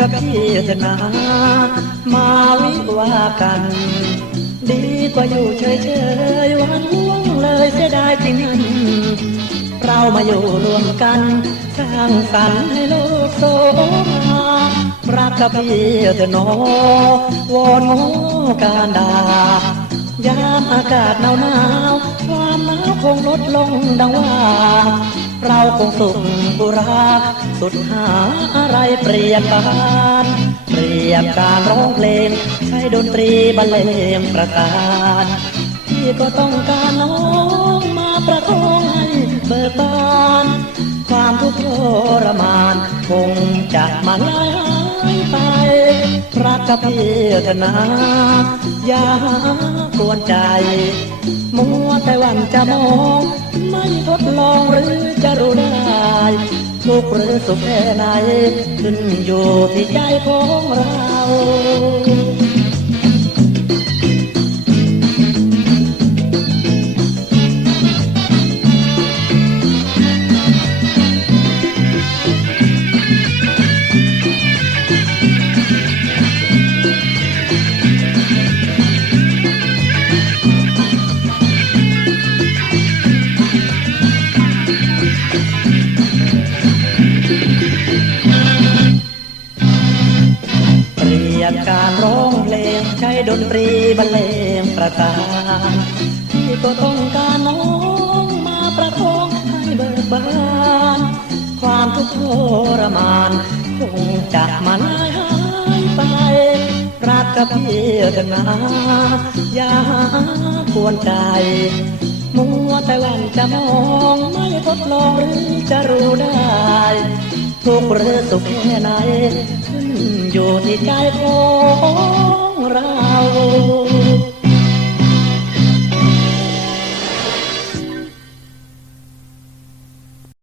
กับพี่เถอะนะมาวิวากัน ดีกว่าอยู่เฉยๆวันห่วงเลยเสียดายจริงนั้นเรามาอยู่รวมกันสร้างสรรค์ให้โลกโซมา รักกับพี่เถอะนอวอนงอการดายามอากาศหนาวหนาวๆความหนาวคงลดลงดังว่า เราคงสุขบุราสุดหาอะไรเปรียบกันเปรียบการร้องเพลง ใช้ดนตรีบรรเลงประสานพี่ก็ต้องการน้องมาประคองให้เบิกบานความทุกข์ทรมาน คงจะมาลายหายไปรักกับพี่เถอะนะอย่ากวนใจ มัวแต่วันจะมอง ไม่ทดลองหรือจะ ทุกข์หรือสุขแค่ไหน ขึ้นอยู่ที่ใจของเรา ปรียบการร้องเพลงใช้ดนตรีบรรเลงประสานที่ก็ต้องการน้องมาประคองให้เบิกบานความทุกข์ทรมานคงจะมาลายหายไป รักกับพี่เถอะนะอย่าควรใจมัวแต่หวันจะมองไม่ทดลองหรือจะรู้ได้ ทุกข์หรือสุขแค่ไหนขึ้นอยู่ที่ใจของ